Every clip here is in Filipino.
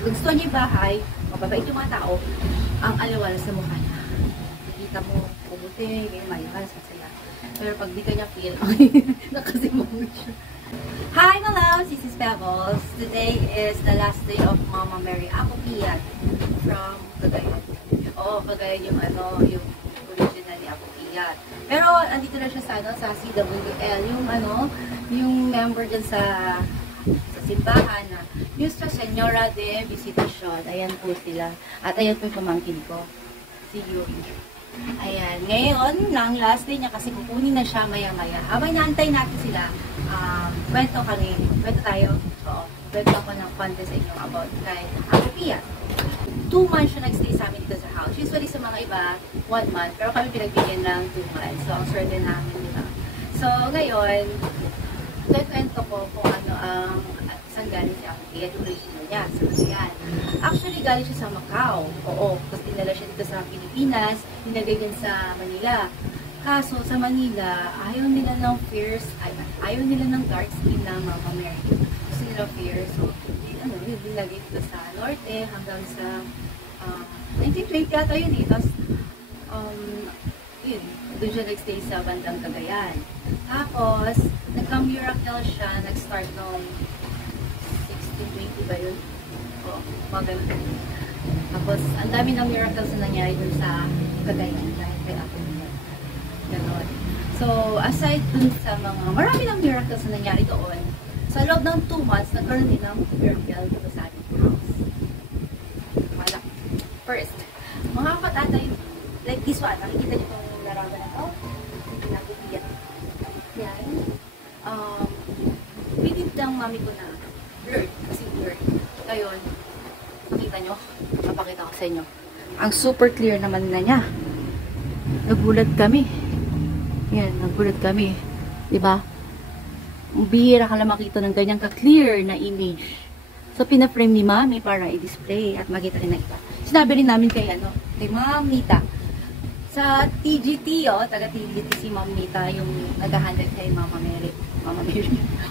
Pag gusto niya yung bahay, mababait yung mga tao, ang aliwala sa mukha niya. Nakikita mo, pubuti, may mayakas, masaya. Pero pag di ka niya feel, nakasimong siya. Hi, my loves! This is Pebbles. Today is the last day of Mama Mary Apopiyat from Cagayan. Oo, Cagayan yung yung original ni Apopiyat. Pero andito na siya sa CWL, yung member dyan sa simbahan na yung sa Senyora de Visitacion. Ayan po sila. At ayan po yung pamangkin ko. Si Yuri. Ayan. Ngayon, ang last day niya kasi kukunin na siya maya-maya. Habang naantay natin sila, kwento kami. Kwento tayo. Oo. Kwento ako ng content sa inyo about kay Apopiyat. 2 months siya nag-stay sa amin dito sa house. Usually sa mga iba, 1 month. Pero kami pinagbigyan ng 2 months. So, ang swerte namin, diba? So, ngayon, kwento ko kung ano ang saan galing si Apopiyat, yung original niya. So, yan. Actually, galing siya sa Macau. Oo. Tapos dinala siya dito sa Pilipinas. Dinagay din sa Manila. Kaso, sa Manila, ayaw nila ng fierce, ayaw nila ng dark skin na Mama Mary. Gusto nila fierce. So, dinagay dito sa Norte hanggang sa 1920 ata yun eh. Tapos, yun, doon siya nag-stay sa bandang Cagayan. Tapos, nagka-miracle siya, nag-start noong 1620 ba yun? O, mga ganun. Tapos, ang dami ng miracles na nangyari dun sa Cagayan dahil kay Apopiyat. Ganon. So, aside dun sa mga, marami ng miracles na nangyari doon, sa loob ng 2 months, nagkaroon din ng miracle dito sa ating house. Wala. First, mga katatay, like this one, nakikita niyo itong larawan na ito? Apopiyat. Yan. Pinit ng mami ko na blurred, kasi blurred. Ngayon, makita nyo, mapakita ko sa inyo. Ang super clear naman na niya. Nagulat kami. Yan, nagulat kami. Diba? Bihira ka lang makita ng ganyang ka-clear na image. So, pina-frame ni Mami para i-display at makita rin na iba. Sinabi rin namin kay Ma'am Nita. Sa TGT, taga TGT si Ma'am Nita, yung nag-handle kay Mama Mary.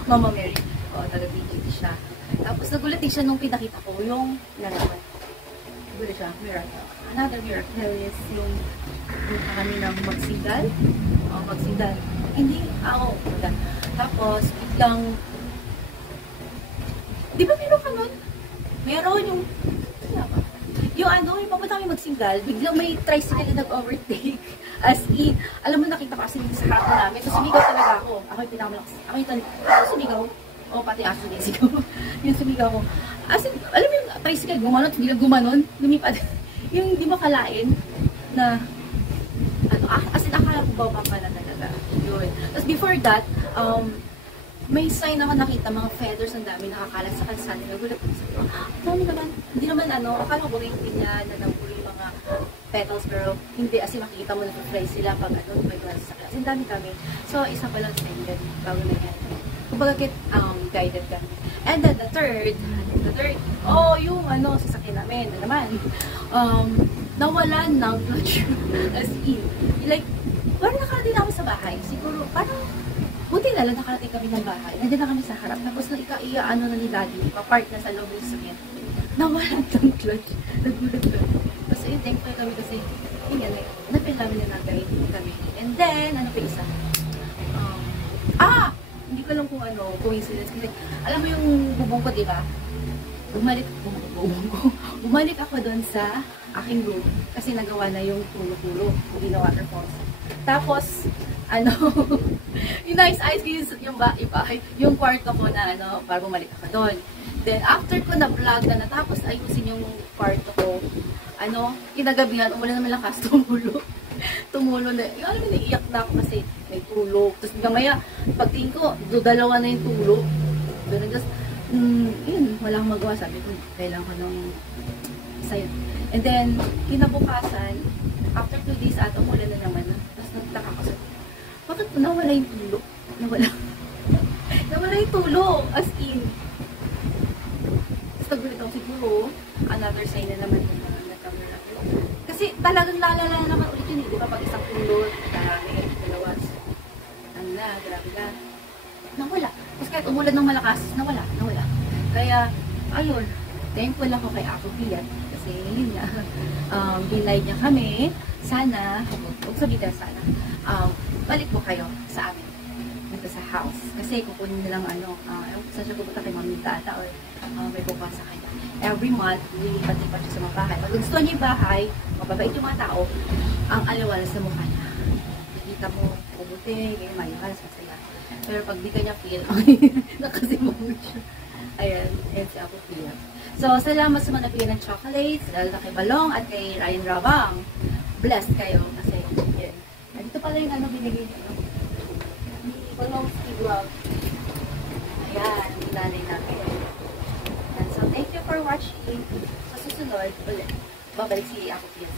Mama Mary. Taga TGT siya. Tapos nagulat din siya nung pinakita ko yung larawan. Nagulat siya, miracle. Another miracle is yung kami ng magsingal. Magsingal. Hindi, ako. Tapos, biglang, di ba meron ka nun? Meron yung yung papunta kami magsingal, biglang may tricycle na nag-overtake. As in, alam mo, nakita ko kasi sa harap na namin. So, sumigaw talaga ako. Ako yung pinakamalakas. Ako yung sumigaw. O, pati aso niya sigaw. Yung sumigaw ko. As in, alam mo yung tricycle, gumanon, biglang gumanon, lumipad. Yung di makalain na, as in, akala ko baba pala talaga. Yun. Tapos before that, may sign naman nakita, mga feathers ang dami nakakalat sa kalsada. Nagulat ko sa ito. Dami naman, hindi naman akala ko yung pinya na nagulo yung mga petals, pero hindi, as in makikita mo na-fly sila pag may glass sa class. Ang dami kami. So, isa pa lang sign yan, bago na yan. Kumbaga, guided kami. And then, the third, yung sasakyan namin, naman, nawalan ng clutch. As in, like, parang nakarating namin sa bahay. Siguro, parang, buti na lang nakarating kami ng bahay. Nandiyan na kami sa harap. Tapos, na ni Daddy, papark na sa loob ng sasakyan. Nawalan ng clutch. Nagulat lang. Tapos, yun, thankful kami kasi, yun, napil namin na nagay kami. And then, ano pa isa? Hindi ko lang kung coincidence. Kasi, alam mo yung bubong ko, diba? Bumalik ako doon sa aking room kasi nagawa na yung tulo-tulo, hindi na waterfalls. Tapos, yung nice eyes ko yung kwarto ko na para bumalik ako doon. Then, after ko na-vlog na natapos ayusin yung kwarto ko, kinagabihan, umulan naman lakas, tumulo na, alam mo, naiiyak na ako kasi may tulog. Tapos, gamaya, pagtingin ko, dalawa na yung tulog. Tapos, yun, wala akong magawa. Sabi ko, kailangan ko ng sayo. And then, kinabukasan, after 2 days ata, umulan na naman. Tapos, nagtaka ko sa, bakit po nawala yung tulog? Nawala yung tulog, as in. Tapos, nagulit ako siguro, another sign na naman yung mga nagkamera. Kasi, talagang lalala naman ulit yun, di ba? Pag isang tulog, marami, dalawas. Grabe na. Nawala. Tapos kahit umulan ng malakas, nawala. Kaya, ayun, thankful ako kay Ako Piat kasi yun nga, binay niya kami. Sana, huwag sabihin sana, balik po kayo sa amin dito sa house. Kasi kukunin nilang saan siya pupunta kay Mami Tata or may bukas sa kanya. Every month, lilipat-lipat siya sa mga bahay. Pag gusto niya yung bahay, mababait yung mga tao, ang aliwala sa mukha niya. Nakikita mo, pubuti, ganyan, mayroon, masaya. Pero pag di ka niya feel, nakasimong siya. Ayan, si Ako Piat. So, salamat sa mga nabigyan ng chocolates, lalo na kay Balong at kay Ryan Rabang. Blessed kayo kasi, yun. Dito pala yung binigay niyo. Balong Steve Love. Ayan, yung nanay namin. And so, thank you for watching. Sa susunod, ulit, babalik si Ako Piat.